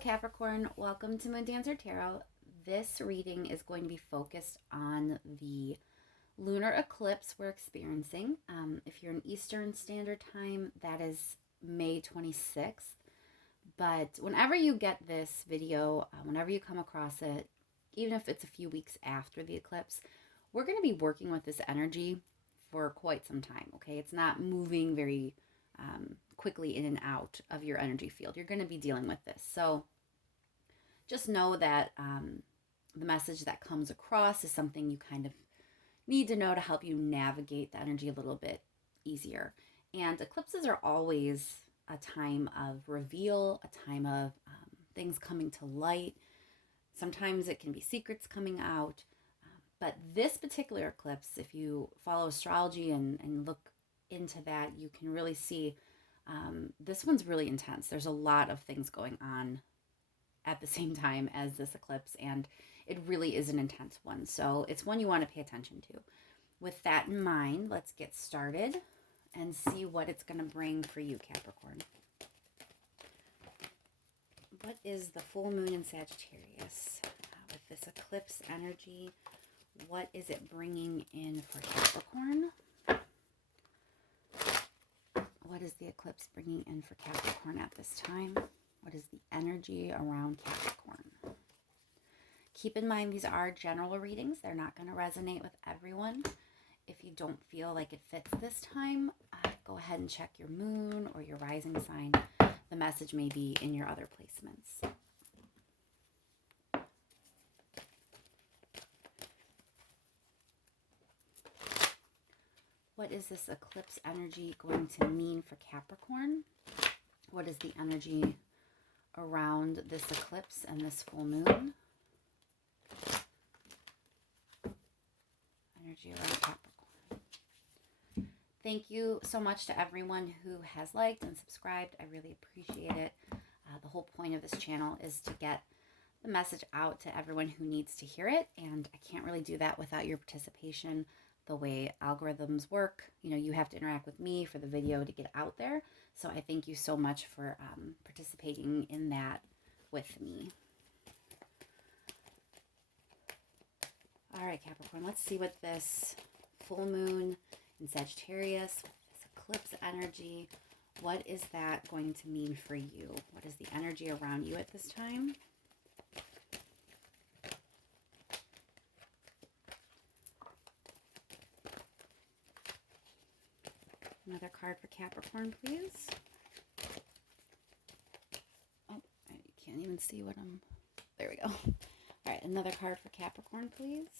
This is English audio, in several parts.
Capricorn, welcome to Moon Dancer Tarot. This reading is going to be focused on the lunar eclipse we're experiencing. If you're in Eastern Standard Time, that is May 26th. But whenever you get this video, whenever you come across it, even if it's a few weeks after the eclipse, we're going to be working with this energy for quite some time, okay? It's not moving very quickly in and out of your energy field. You're going to be dealing with this. So just know that the message that comes across is something you kind of need to know to help you navigate the energy a little bit easier. And eclipses are always a time of reveal, a time of things coming to light. Sometimes it can be secrets coming out. But this particular eclipse, if you follow astrology and look into that, you can really see this one's really intense. There's a lot of things going on at the same time as this eclipse, and it really is an intense one. So it's one you want to pay attention to. With that in mind, let's get started and see what it's going to bring for you, Capricorn. What is the full moon in Sagittarius with this eclipse energy? What is it bringing in for Capricorn? What is the eclipse bringing in for Capricorn at this time? What is the energy around Capricorn? Keep in mind, these are general readings. They're not going to resonate with everyone. If you don't feel like it fits this time, go ahead and check your moon or your rising sign. The message may be in your other placements. What is this eclipse energy going to mean for Capricorn? What is the energy around this eclipse and this full moon? Energy around Capricorn. Thank you so much to everyone who has liked and subscribed. I really appreciate it. The whole point of this channel is to get the message out to everyone who needs to hear it, and I can't really do that without your participation. The way algorithms work, you have to interact with me for the video to get out there. So I thank you so much for participating in that with me. All right, Capricorn, let's see what this full moon in Sagittarius, this eclipse energy, what is that going to mean for you? What is the energy around you at this time? Another card for Capricorn, please. Oh, I can't even see what I'm... There we go. All right, another card for Capricorn, please.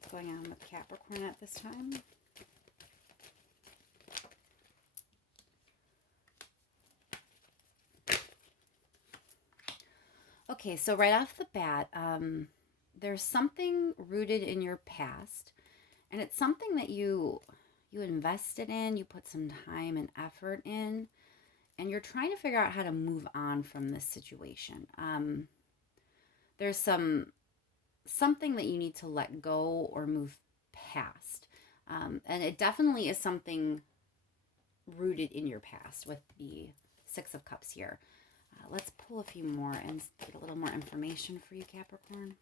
What's going on with Capricorn at this time? Okay, so right off the bat, there's something rooted in your past, and it's something that you invested in, you put some time and effort in, and you're trying to figure out how to move on from this situation. There's something that you need to let go or move past, and it definitely is something rooted in your past with the Six of Cups here. Let's pull a few more and get a little more information for you, Capricorn.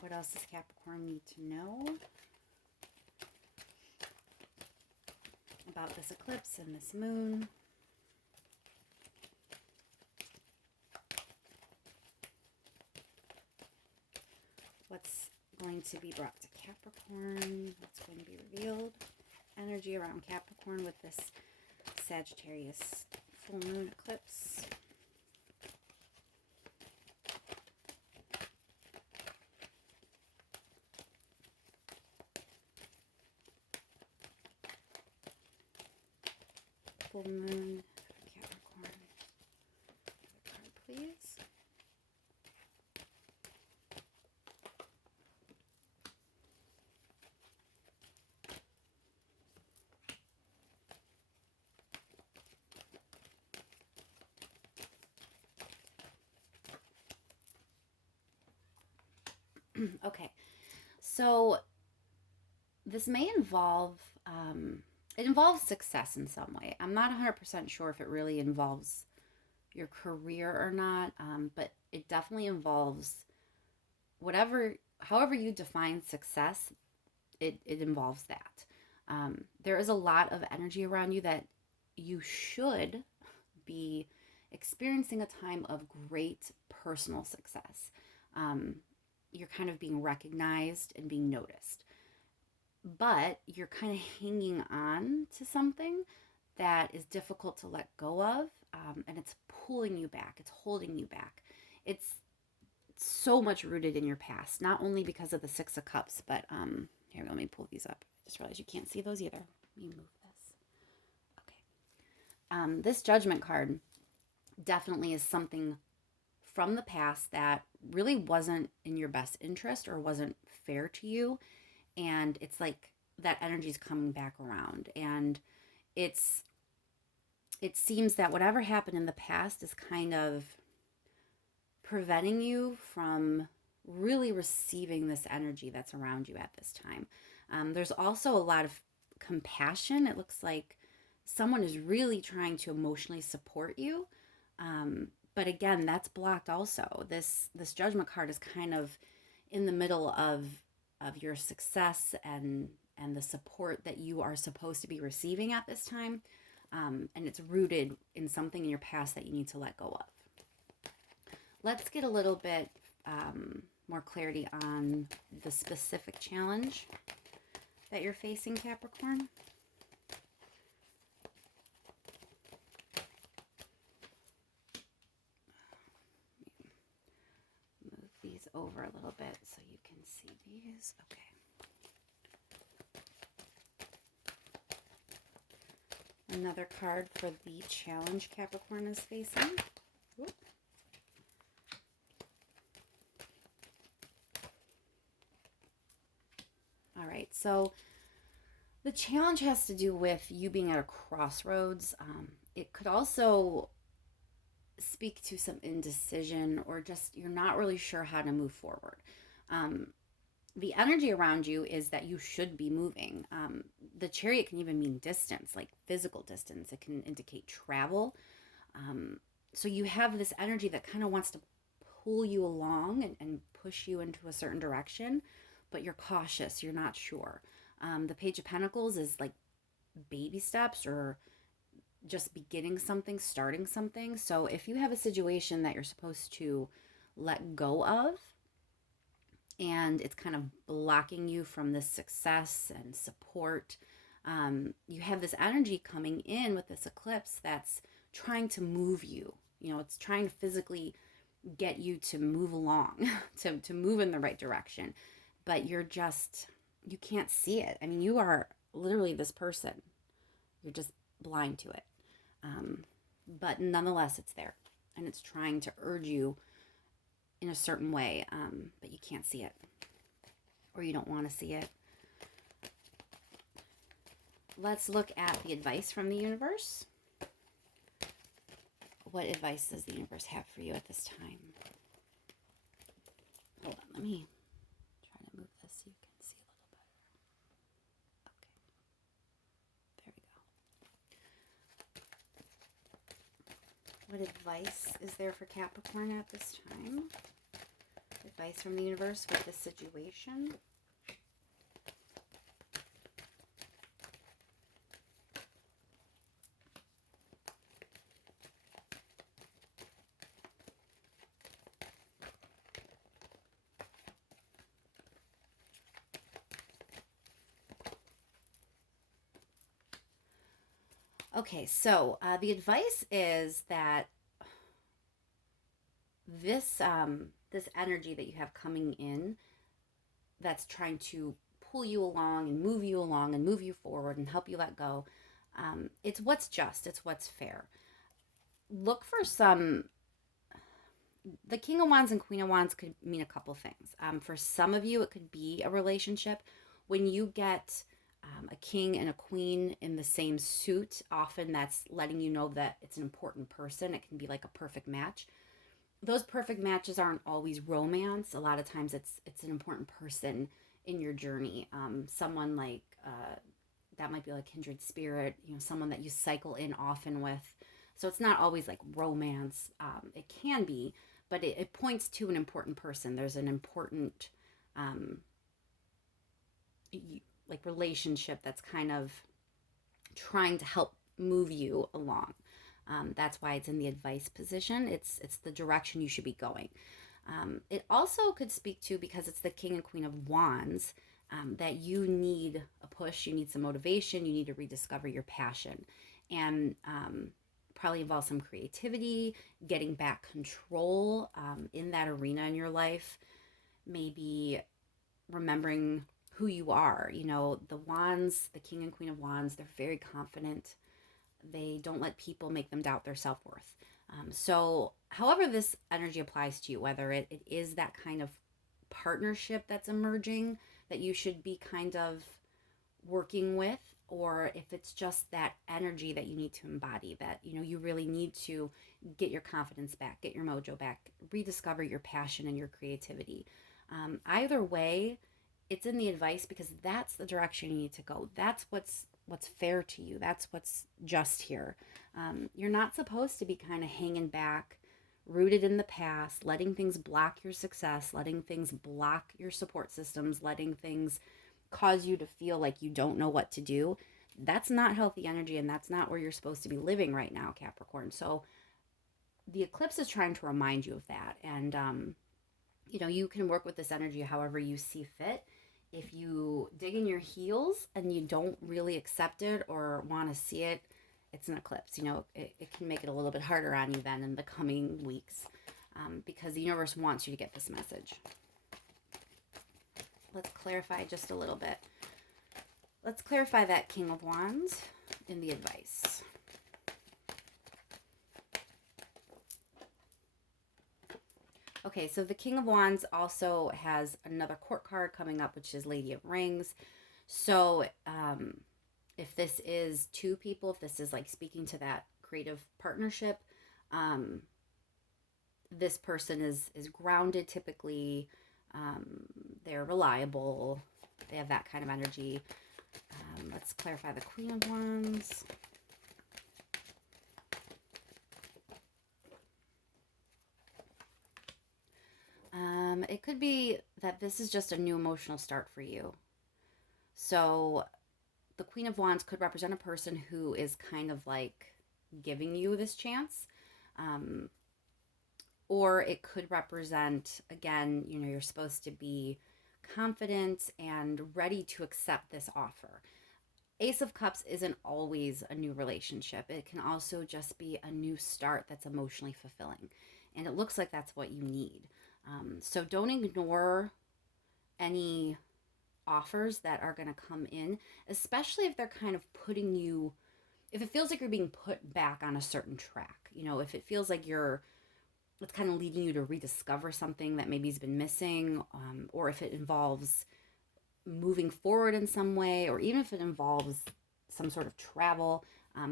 What else does Capricorn need to know about this eclipse and this moon? What's going to be brought to Capricorn? What's going to be revealed? Energy around Capricorn with this Sagittarius full moon eclipse. Full moon for Capricorn. Another card, please. Okay, so this may involve it involves success in some way. I'm not 100% sure if it really involves your career or not, but it definitely involves whatever, however you define success, it involves that. There is a lot of energy around you that you should be experiencing a time of great personal success. Um, you're kind of being recognized and being noticed, but you're kind of hanging on to something that is difficult to let go of, and it's pulling you back, it's holding you back. It's so much rooted in your past, not only because of the Six of Cups, but here, let me pull these up. I just realized you can't see those either. Let me move this. Okay. This Judgment card definitely is something from the past that really wasn't in your best interest or wasn't fair to you. And it's like that energy is coming back around. And it's it seems that whatever happened in the past is kind of preventing you from really receiving this energy that's around you at this time. There's also a lot of compassion. It looks like someone is really trying to emotionally support you. But again, that's blocked also. This Judgment card is kind of in the middle of your success and the support that you are supposed to be receiving at this time. And it's rooted in something in your past that you need to let go of. Let's get a little bit more clarity on the specific challenge that you're facing, Capricorn. Move these over a little bit so you can see these. Okay. Another card for the challenge Capricorn is facing. Whoop. All right, so the challenge has to do with you being at a crossroads. It could also speak to some indecision or just you're not really sure how to move forward. Um, the energy around you is that you should be moving. The Chariot can even mean distance, like physical distance. It can indicate travel. So you have this energy that kind of wants to pull you along and push you into a certain direction, but you're cautious. You're not sure. The Page of Pentacles is like baby steps or just beginning something, starting something. So if you have a situation that you're supposed to let go of, and it's kind of blocking you from this success and support, you have this energy coming in with this eclipse that's trying to move you. You know, it's trying to physically get you to move along, to move in the right direction. But you can't see it. I mean, you are literally this person. You're just blind to it. But nonetheless, it's there. And it's trying to urge you in a certain way, but you can't see it. Or you don't want to see it. Let's look at the advice from the universe. What advice does the universe have for you at this time? Hold on, let me try to move this so you can see a little better. Okay, there we go. What advice is there for Capricorn at this time? Advice from the universe with this situation. Okay, so the advice is that this this energy that you have coming in that's trying to pull you along and move you along and move you forward and help you let go, it's what's just, it's what's fair. Look for some, the King of Wands and Queen of Wands could mean a couple things. For some of you, it could be a relationship. When you get a king and a queen in the same suit, often that's letting you know that it's an important person. It can be like a perfect match. Those perfect matches aren't always romance. A lot of times it's an important person in your journey. Someone like that might be like kindred spirit, someone that you cycle in often with. So it's not always like romance. It can be, but it points to an important person. There's an important like relationship that's kind of trying to help move you along. That's why it's in the advice position. It's the direction you should be going. It also could speak to, because it's the King and Queen of Wands, that you need a push, you need some motivation, you need to rediscover your passion. And probably involves some creativity, getting back control in that arena in your life, maybe remembering who you are. The Wands, the King and Queen of Wands, they're very confident. They don't let people make them doubt their self-worth. So however this energy applies to you, whether it is that kind of partnership that's emerging that you should be kind of working with, or if it's just that energy that you need to embody, that you really need to get your confidence back, get your mojo back, rediscover your passion and your creativity. Either way, it's in the advice, because that's the direction you need to go. That's what's fair to you. That's what's just here. You're not supposed to be kind of hanging back, rooted in the past, letting things block your success, letting things block your support systems, letting things cause you to feel like you don't know what to do. That's not healthy energy, and that's not where you're supposed to be living right now, Capricorn. So the eclipse is trying to remind you of that. And you can work with this energy however you see fit. If you dig in your heels and you don't really accept it or want to see it, it's an eclipse. It can make it a little bit harder on you then in the coming weeks, because the universe wants you to get this message. Let's clarify just a little bit. Let's clarify that King of Wands in the advice. Okay, so the King of Wands also has another court card coming up, which is Lady of Rings. So if this is two people, if this is like speaking to that creative partnership, this person is grounded typically. They're reliable. They have that kind of energy. Let's clarify the Queen of Wands. It could be that this is just a new emotional start for you. So the Queen of Wands could represent a person who is kind of like giving you this chance. Or it could represent, again, you're supposed to be confident and ready to accept this offer. Ace of Cups isn't always a new relationship. It can also just be a new start that's emotionally fulfilling. And it looks like that's what you need. So don't ignore any offers that are going to come in, especially if they're kind of putting you, if it feels like you're being put back on a certain track. If it feels like it's kind of leading you to rediscover something that maybe has been missing, or if it involves moving forward in some way, or even if it involves some sort of travel.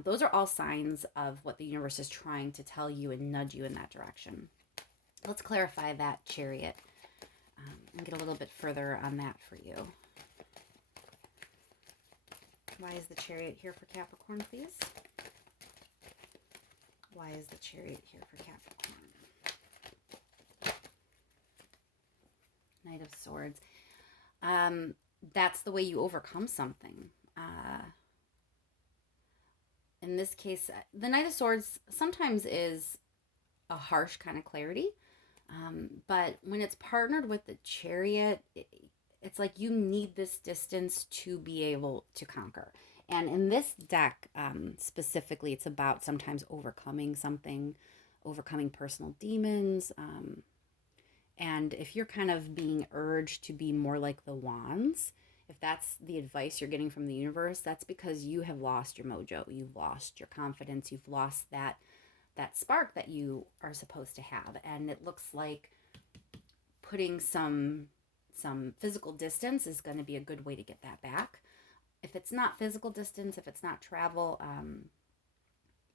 Those are all signs of what the universe is trying to tell you and nudge you in that direction. Let's clarify that Chariot and get a little bit further on that for you. Why is the Chariot here for Capricorn, please? Why is the Chariot here for Capricorn? Knight of Swords. That's the way you overcome something. In this case, the Knight of Swords sometimes is a harsh kind of clarity. But when it's partnered with the Chariot, it's like you need this distance to be able to conquer. And in this deck, specifically, it's about sometimes overcoming something, overcoming personal demons. And if you're kind of being urged to be more like the Wands, if that's the advice you're getting from the universe, that's because you have lost your mojo. You've lost your confidence. You've lost that spark that you are supposed to have. And it looks like putting some physical distance is going to be a good way to get that back. If it's not physical distance, if it's not travel,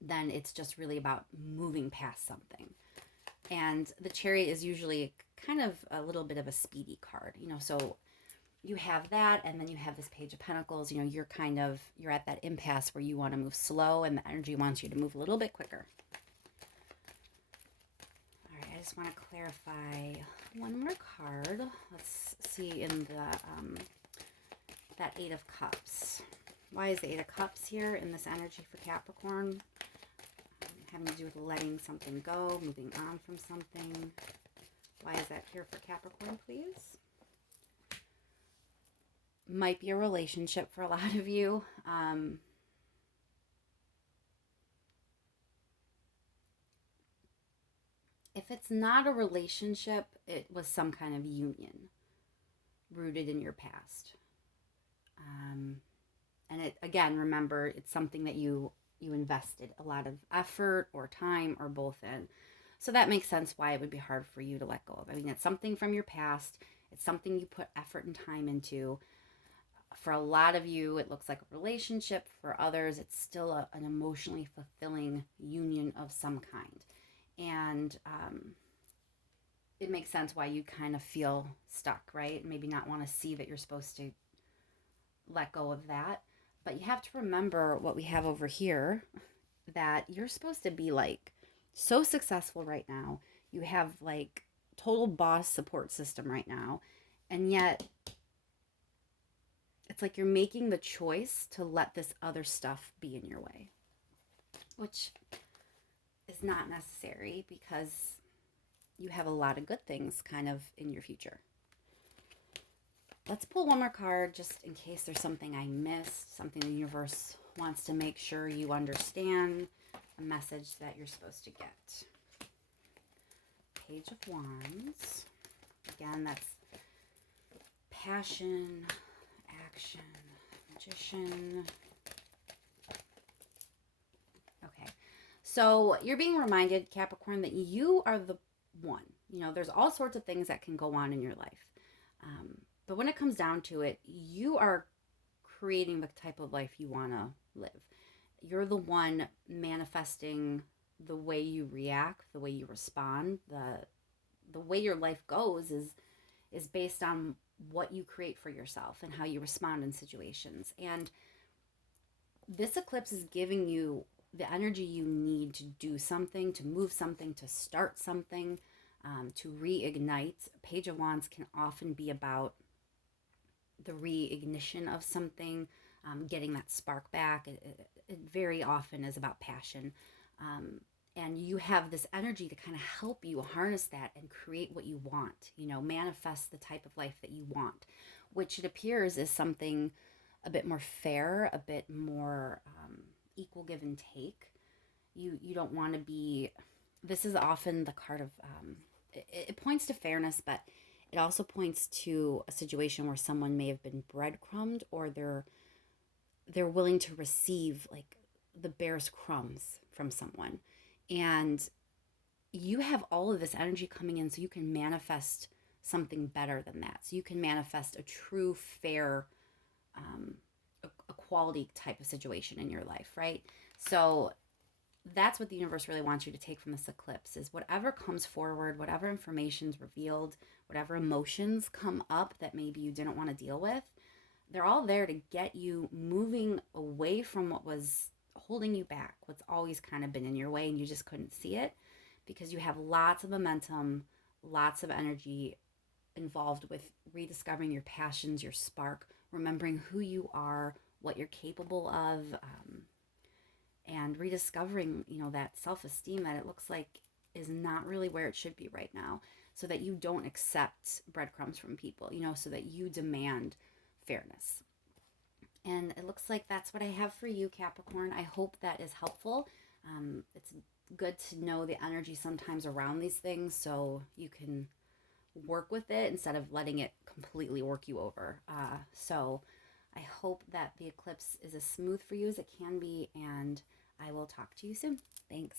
then it's just really about moving past something. And the Chariot is usually kind of a little bit of a speedy card, so you have that, and then you have this Page of Pentacles. You know, you're at that impasse where you want to move slow, and the energy wants you to move a little bit quicker. All right, I just want to clarify one more card. Let's see in the that Eight of Cups. Why is the Eight of Cups here in this energy for Capricorn? Having to do with letting something go, moving on from something. Why is that here for Capricorn, please? Might be a relationship for a lot of you. If it's not a relationship, it was some kind of union rooted in your past. And it, again, remember, it's something that you invested a lot of effort or time or both in. So that makes sense why it would be hard for you to let go of. I mean, it's something from your past. It's something you put effort and time into. For a lot of you, it looks like a relationship. For others, it's still an emotionally fulfilling union of some kind. And it makes sense why you kind of feel stuck, right? Maybe not want to see that you're supposed to let go of that. But you have to remember what we have over here, that you're supposed to be like so successful right now. You have like total boss support system right now. And yet it's like you're making the choice to let this other stuff be in your way, which is not necessary because you have a lot of good things kind of in your future. Let's pull one more card just in case there's something I missed, something the universe wants to make sure you understand, a message that you're supposed to get. Page of Wands. Again, that's passion, action, Magician. Okay. So you're being reminded, Capricorn, that you are the one. You know, there's all sorts of things that can go on in your life. But when it comes down to it, you are creating the type of life you want to live. You're the one manifesting the way you react, the way you respond, the way your life goes is based on what you create for yourself and how you respond in situations. And this eclipse is giving you the energy you need to do something, to move something, to start something, to reignite. Page of Wands can often be about the reignition of something, getting that spark back. It very often is about passion. And you have this energy to kind of help you harness that and create what you want, you know, manifest the type of life that you want, which it appears is something a bit more fair, a bit more equal give and take. You don't want to be, this is often the card of, it points to fairness, but it also points to a situation where someone may have been breadcrumbed, or they're willing to receive like the barest crumbs from someone. And you have all of this energy coming in so you can manifest something better than that. So you can manifest a true, fair, equality type of situation in your life, right? So that's what the universe really wants you to take from this eclipse, is whatever comes forward, whatever information's revealed, whatever emotions come up that maybe you didn't want to deal with, they're all there to get you moving away from what was holding you back, what's always kind of been in your way and you just couldn't see it, because you have lots of momentum, lots of energy involved with rediscovering your passions, your spark, remembering who you are, what you're capable of, and rediscovering, you know, that self-esteem that it looks like is not really where it should be right now, so that you don't accept breadcrumbs from people, you know, so that you demand fairness. And it looks like that's what I have for you, Capricorn. I hope that is helpful. It's good to know the energy sometimes around these things so you can work with it instead of letting it completely work you over. So I hope that the eclipse is as smooth for you as it can be, and I will talk to you soon. Thanks.